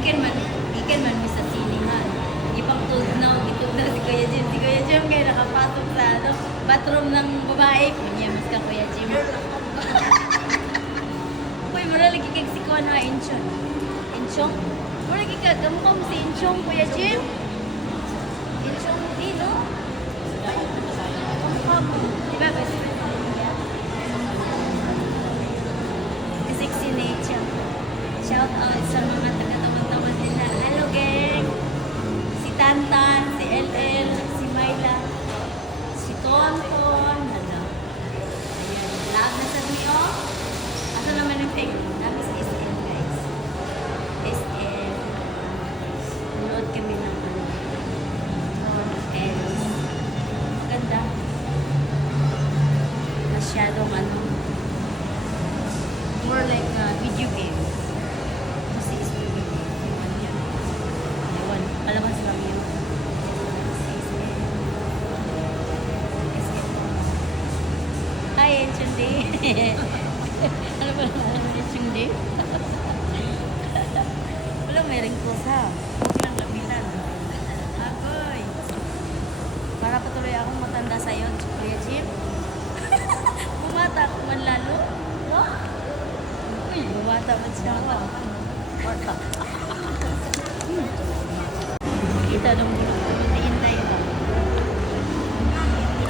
Ikan man mi sa siningan. Ipang tudnaw, itudnaw si Kuya Jim. Si Kuya Jim kaya nakapasok sa ano, bathroom ng babae. Manyamas ka Kuya Jim. Uy, mura lagi kag si Kuya na Inchon. Inchong? Mura lagi kag, kamukha mo si Inchong, Kuya Jim. Inchong, di no? Kamukha mo. Diba, best friend mo niya? Sexy nature. Shout out sa mga taga-tawag-tawag nila. Hello, gang! Si Tantan, si LL, si Myla, si Tonton, ano. Ayan, lahat na sa niyo. Asa naman yung fake? Namin sa SM, guys. SM. Nood kami ng ano. And, ganda. Masyadong ano. More like a video game. Kasi is video game. Ewan yun. Ewan. Palabas lang yun. Hi, Enchundi. Ano ba naman Enchundi? Walang may wrinkles ha. Huwag lang laminan. Agoy. Para patuloy akong matanda sa'yo, Kuya Jim. Bumata ako man lalo. No? Uy, bumata man siya ako. Bumata. Kita nung bulok-bulok ni Inday.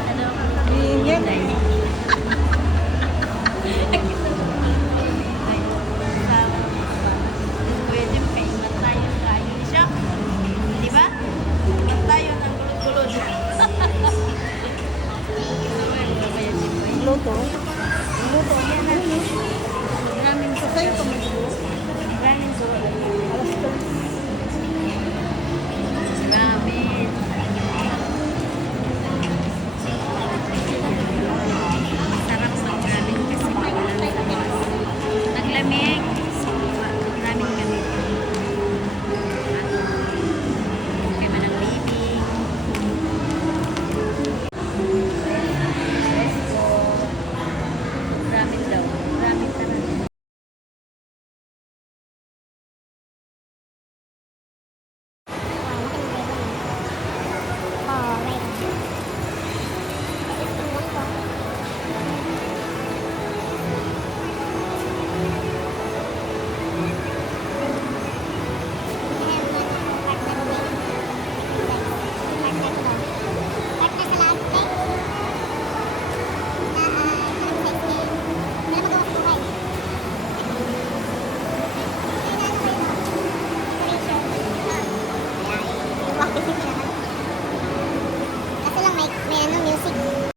Ano? Inday. Kuya Jim, kaingat tayo. Kain siya. Di ba? Ingat tayo ng gulod-gulod. Luto. Luto. Maraming Sa sa'yo pa mag-luto. maraming Alas 3. Maraming. Sarap mag-travel kasi walang labas. Naglamig. Maraming gamit. Kaya man ang baby. Let's go. Ramen daw. Ramen talaga. Kasi lang may ano, music.